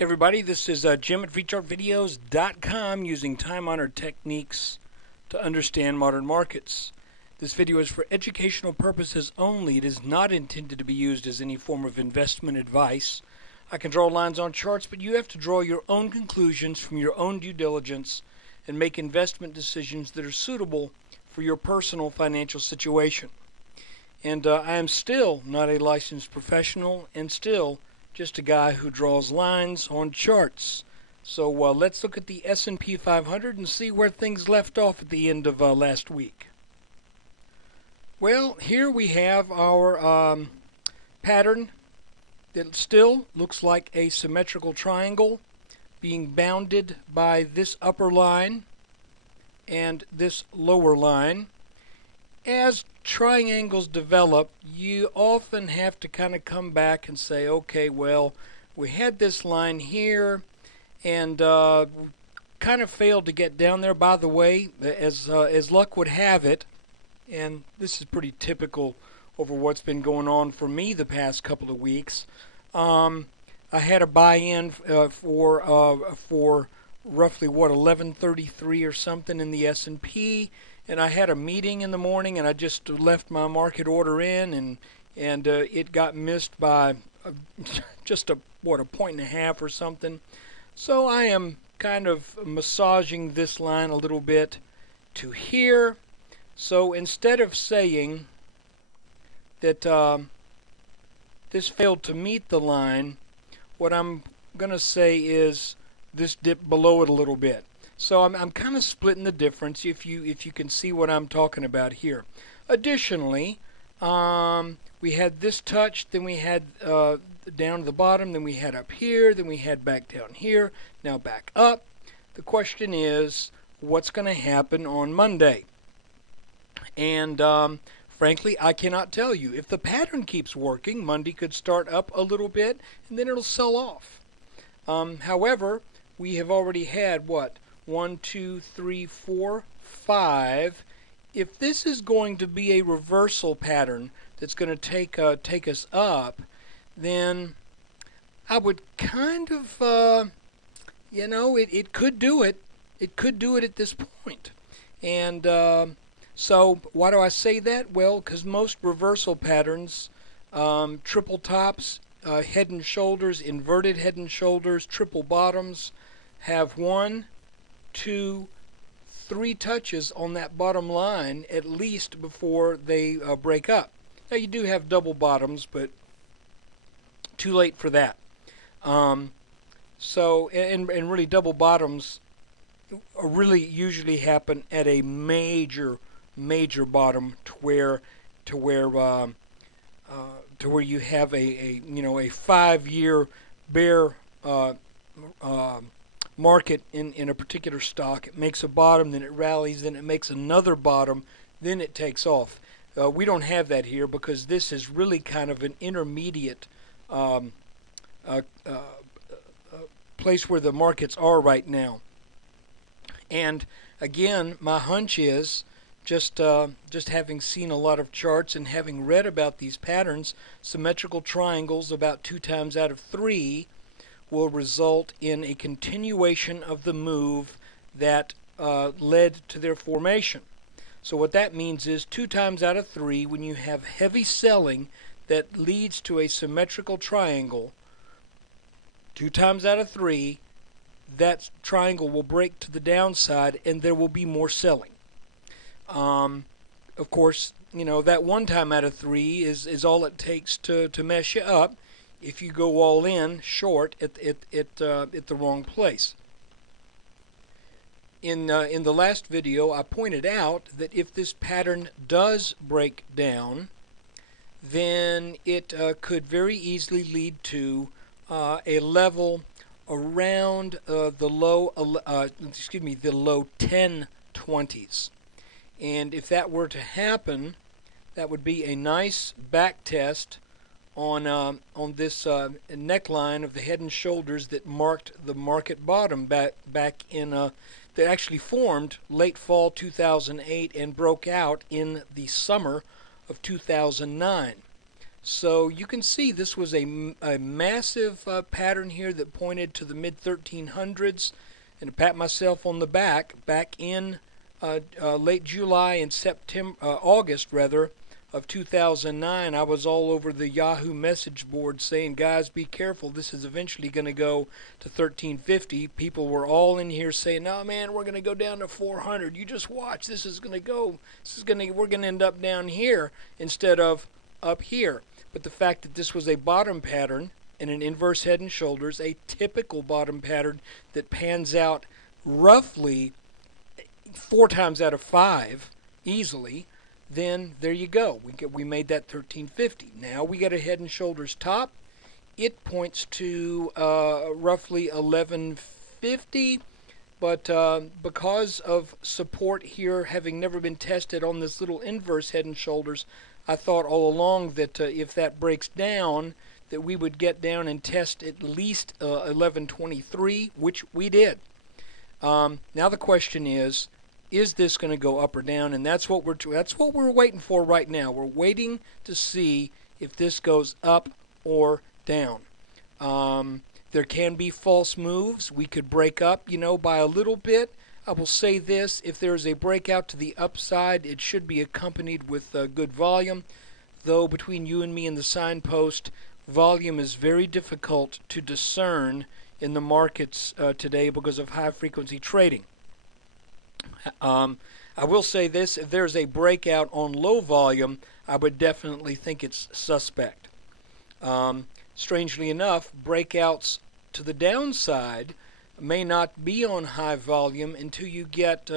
Everybody, this is Jim at freechartvideos.com using time-honored techniques to understand modern markets. This video is for educational purposes only. It is not intended to be used as any form of investment advice. I can draw lines on charts, but you have to draw your own conclusions from your own due diligence and make investment decisions that are suitable for your personal financial situation. And I am still not a licensed professional and still just a guy who draws lines on charts. So let's look at the S&P 500 and see where things left off at the end of last week. Well, here we have our pattern that still looks like a symmetrical triangle being bounded by this upper line and this lower line. As triangles develop, you often have to kind of come back and say, okay, well, we had this line here and kind of failed to get down there. By the way, as luck would have it, and this is pretty typical over what's been going on for me the past couple of weeks, I had a buy-in for roughly, 1133 or something in the S&P, and I had a meeting in the morning, and I just left my market order in, and it got missed by just a point and a half or something. So I am kind of massaging this line a little bit to here. So instead of saying that this failed to meet the line, what I'm going to say is this dipped below it a little bit. So I'm kind of splitting the difference if you can see what I'm talking about here. Additionally, we had this touch, then we had down to the bottom, then we had up here, then we had back down here, now back up. The question is, what's going to happen on Monday? And frankly, I cannot tell you. If the pattern keeps working, Monday could start up a little bit, and then it'll sell off. However, we have already had, 1, 2, 3, 4, 5. If this is going to be a reversal pattern that's going to take us up, then I would kind of, it could do it. It could do it at this point. And so why do I say that? Well, because most reversal patterns, triple tops, head and shoulders, inverted head and shoulders, triple bottoms, have 1, 2, 3 touches on that bottom line at least before they break up. Now you do have double bottoms, but too late for that. So really double bottoms really usually happen at a major bottom to where you have a 5-year bear market in a particular stock. It makes a bottom, then it rallies, then it makes another bottom, then it takes off. We don't have that here because this is really kind of an intermediate place where the markets are right now. And again, my hunch is just having seen a lot of charts and having read about these patterns, symmetrical triangles about 2 times out of 3 will result in a continuation of the move that led to their formation. So what that means is 2 times out of 3, when you have heavy selling that leads to a symmetrical triangle, 2 times out of 3, that triangle will break to the downside and there will be more selling. Of course, that 1 time out of 3 is all it takes to mess you up if you go all in short at the wrong place. In the last video, I pointed out that if this pattern does break down, then it could very easily lead to a level around the low 1020s. And if that were to happen, that would be a nice back test on this neckline of the head and shoulders that marked the market bottom back in that actually formed late fall 2008 and broke out in the summer of 2009. So you can see this was a massive pattern here that pointed to the mid 1300s. And to pat myself on the back in late July and August rather, of 2009, I was all over the Yahoo message board saying, guys, be careful, this is eventually going to go to 1350. People were all in here saying, no man, we're going to go down to 400. You just watch, we're going to end up down here instead of up here. But the fact that this was a bottom pattern and an inverse head and shoulders, a typical bottom pattern that pans out roughly 4 times out of 5 easily, then there you go. We made that 1350. Now we got a head and shoulders top. It points to roughly 1150, but because of support here having never been tested on this little inverse head and shoulders, I thought all along that if that breaks down, that we would get down and test at least 1123, which we did. Now the question is this going to go up or down? And that's what we're waiting for right now. We're waiting to see if this goes up or down. There can be false moves. We could break up, by a little bit. I will say this: if there is a breakout to the upside, it should be accompanied with good volume. Though between you and me and the signpost, volume is very difficult to discern in the markets today because of high-frequency trading. I will say this: if there's a breakout on low volume, I would definitely think it's suspect. Strangely enough, breakouts to the downside may not be on high volume until you get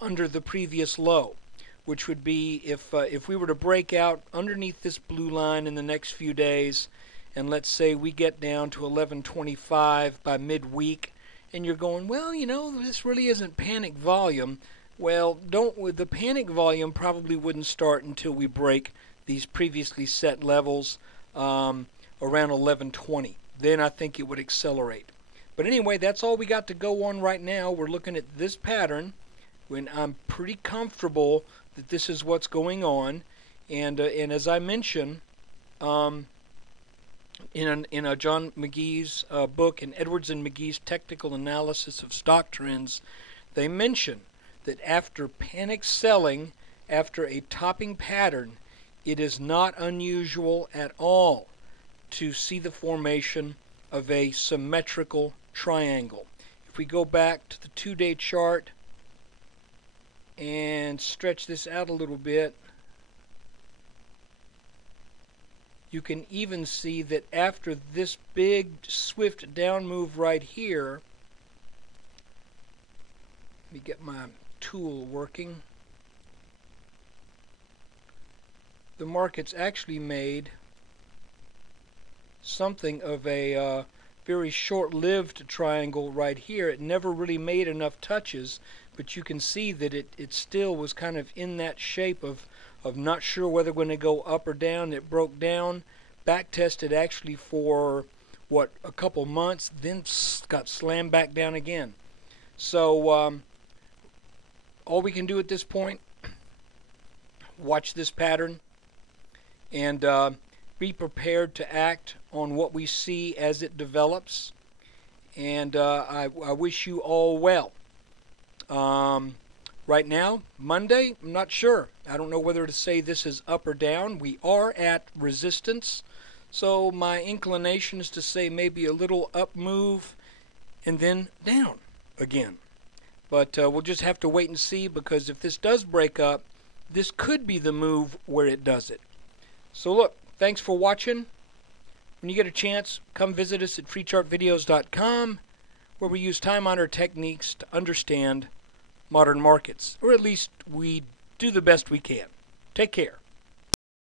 under the previous low, which would be if we were to break out underneath this blue line in the next few days, and let's say we get down to 1125 by midweek, and you're going, well, this really isn't panic volume. Well, the panic volume probably wouldn't start until we break these previously set levels around 1120. Then I think it would accelerate. But anyway, that's all we got to go on right now. We're looking at this pattern when I'm pretty comfortable that this is what's going on. And as I mentioned, in a John McGee's book, in Edwards and McGee's Technical Analysis of Stock Trends, they mention that after panic selling, after a topping pattern, it is not unusual at all to see the formation of a symmetrical triangle. If we go back to the 2-day chart and stretch this out a little bit, you can even see that after this big swift down move right here, let me get my tool working, the market's actually made something of a very short-lived triangle right here. It never really made enough touches, but you can see that it still was kind of in that shape of not sure whether we're going to go up or down. It broke down, back tested actually for a couple months, then got slammed back down again. So all we can do at this point, watch this pattern and be prepared to act on what we see as it develops. And I wish you all well. Right now, Monday, I'm not sure. I don't know whether to say this is up or down. We are at resistance, so my inclination is to say maybe a little up move and then down again. But we'll just have to wait and see, because if this does break up, this could be the move where it does it. So look, thanks for watching. When you get a chance, come visit us at freechartvideos.com, where we use time-honored techniques to understand modern markets, or at least we do the best we can. Take care.